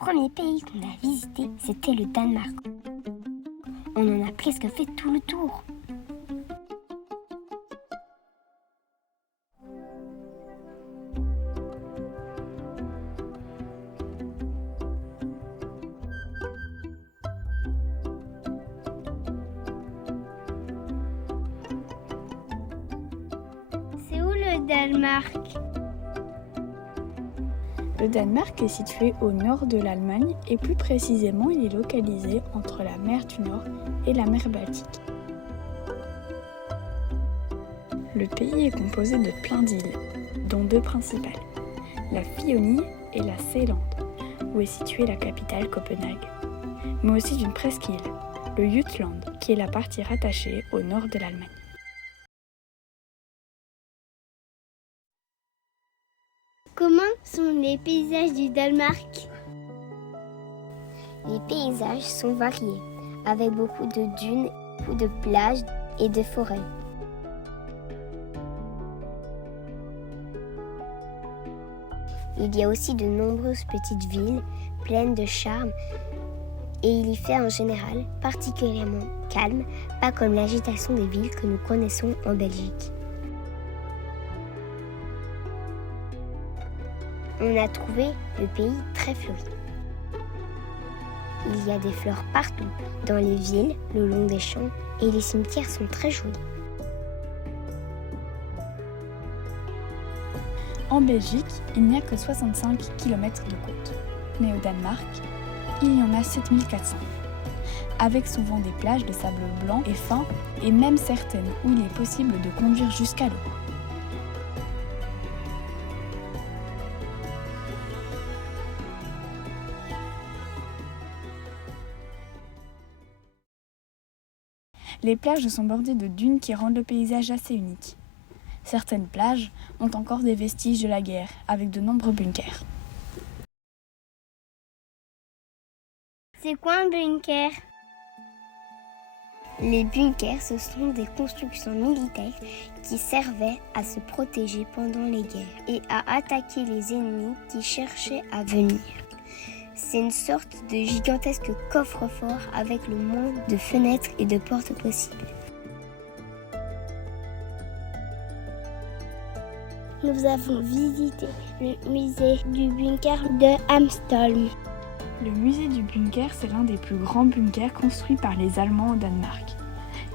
premier pays qu'on a visité, c'était le Danemark. On en a presque fait tout le tour. C'est où le Danemark ? Le Danemark est situé au nord de l'Allemagne et plus précisément il est localisé entre la mer du Nord et la mer Baltique. Le pays est composé de plein d'îles, dont 2 principales, la Fionie et la Seeland, où est située la capitale Copenhague, mais aussi d'une presqu'île, le Jutland, qui est la partie rattachée au nord de l'Allemagne. Comment sont les paysages du Danemark ? Les paysages sont variés, avec beaucoup de dunes, beaucoup de plages et de forêts. Il y a aussi de nombreuses petites villes pleines de charme et il y fait en général particulièrement calme, pas comme l'agitation des villes que nous connaissons en Belgique. On a trouvé le pays très fleuri. Il y a des fleurs partout, dans les villes, le long des champs, et les cimetières sont très jolis. En Belgique, il n'y a que 65 km de côte, mais au Danemark, il y en a 7400, avec souvent des plages de sable blanc et fin, et même certaines où il est possible de conduire jusqu'à l'eau. Les plages sont bordées de dunes qui rendent le paysage assez unique. Certaines plages ont encore des vestiges de la guerre, avec de nombreux bunkers. C'est quoi un bunker ? Les bunkers, ce sont des constructions militaires qui servaient à se protéger pendant les guerres et à attaquer les ennemis qui cherchaient à venir. C'est une sorte de gigantesque coffre-fort avec le moins de fenêtres et de portes possibles. Nous avons visité le musée du bunker de Hanstholm. Le musée du bunker, c'est l'un des plus grands bunkers construits par les Allemands au Danemark.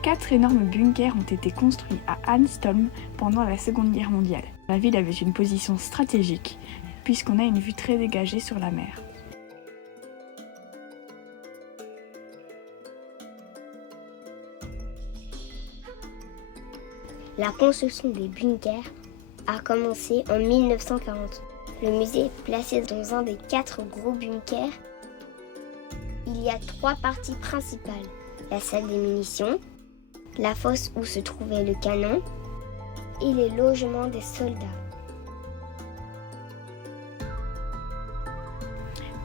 4 énormes bunkers ont été construits à Hanstholm pendant la Seconde Guerre mondiale. La ville avait une position stratégique, puisqu'on a une vue très dégagée sur la mer. La construction des bunkers a commencé en 1940. Le musée est placé dans un des 4 gros bunkers. Il y a 3 parties principales. La salle des munitions, la fosse où se trouvait le canon et les logements des soldats.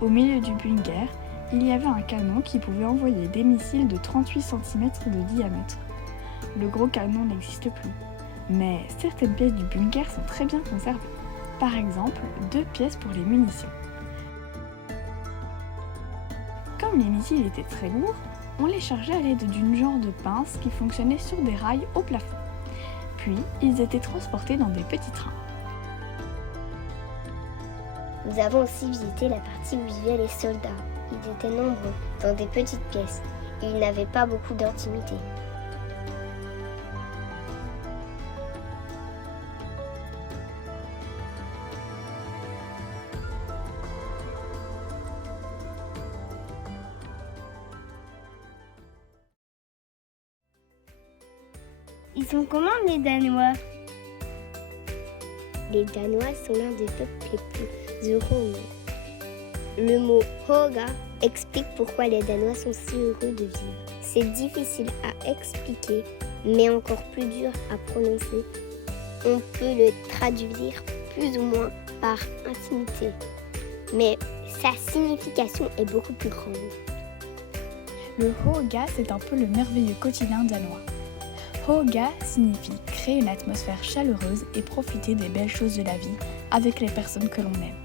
Au milieu du bunker, il y avait un canon qui pouvait envoyer des missiles de 38 cm de diamètre. Le gros canon n'existe plus, mais certaines pièces du bunker sont très bien conservées. Par exemple, 2 pièces pour les munitions. Comme les missiles étaient très lourds, on les chargeait à l'aide d'une genre de pince qui fonctionnait sur des rails au plafond. Puis, ils étaient transportés dans des petits trains. Nous avons aussi visité la partie où vivaient les soldats. Ils étaient nombreux, dans des petites pièces, et ils n'avaient pas beaucoup d'intimité. Ils sont comment les Danois ? Les Danois sont l'un des peuples les plus heureux au monde. Le mot Hoga explique pourquoi les Danois sont si heureux de vivre. C'est difficile à expliquer, mais encore plus dur à prononcer. On peut le traduire plus ou moins par intimité, mais sa signification est beaucoup plus grande. Le Hoga, c'est un peu le merveilleux quotidien danois. Hoga signifie créer une atmosphère chaleureuse et profiter des belles choses de la vie avec les personnes que l'on aime.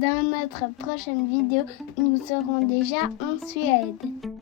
Dans notre prochaine vidéo, nous serons déjà en Suède.